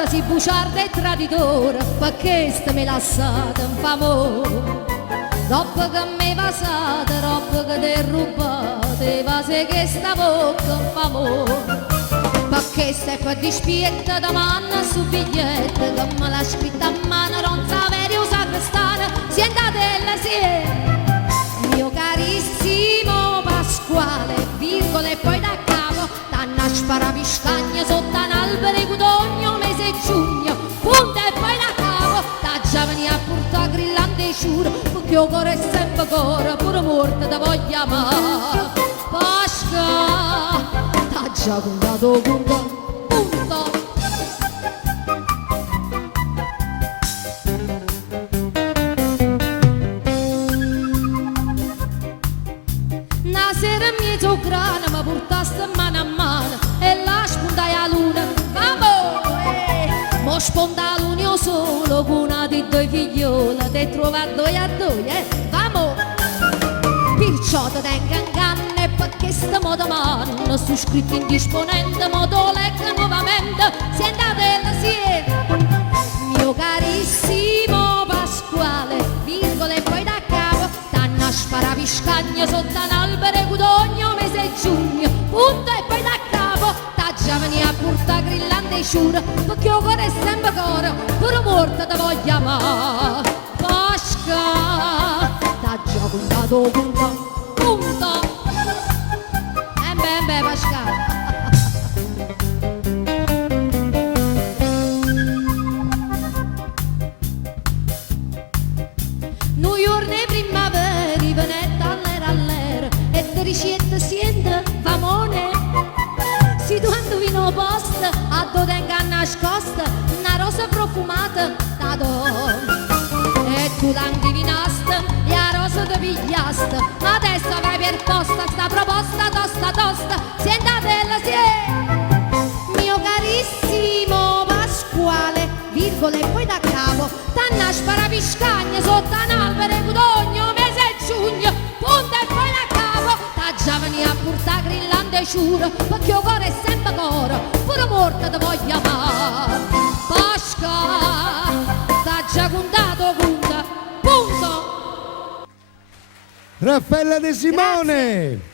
ora si buciarda e traditore, perché ste me lasciate un favore. Dopo che mi passate, dopo che te rubate, va se che sta bocca un favore. Perché se fa dispietta da mano su biglietto, che me l'ha scritta a mano, non Saverio Sacrestano, si è andata e la si è. Mio carissimo Pasquale, virgole e poi da capo, t'hanno sparapiscagna sotto un albero e cudogno, mese giugno, punta e poi da capo, da già venia a portare grillante e sciuro, perché il cuore è sempre cuore, pure morto da voglia amare. Pasqua, t'ha già contato punto. Una sera mi grana mi portaste mano a mano e là spuntai a luna, mo sponda l'unio solo con una di due figliola, te trova due a due, vamo. Perciò te tengo in canna e perché stiamo da mano, su scritto indisponente, mo te leggo nuovamente, si è andata e la si è. Mio carissimo Pasquale, virgole e poi da capo, t'hanno sparapiscagna sotto un albero e cudogno, mese giugno, punto e poi da capo, t'ha già venia a portare grillante e sciura, perché il cuore è sempre cuore, pure morta da voglia amare. Pasqua, t'ha già contato punto, punto. Beh, Pasqua. New York ne primavera, venetta all'era e te ricetta siente famone. Si tu indovino posto, a dove tenga nascosta una rosa profumata da donna. E tu l'indivinaste e a rosa te pigliaste, adesso vai per posta, sta proposta tosta tosta, si è andata e la si è. Mio carissimo Pasquale, virgole e poi da capo, t'hanno sparapiscagna sotto un albero e cudogno, mese giugno, punta e poi da capo, t'ha già venia a portare grillante e sciuro, perché il cuore è sempre cuore, pure morta te voglio amare. Pasqua, t'ha già contato punta, punto. Raffaella De Simone. Grazie.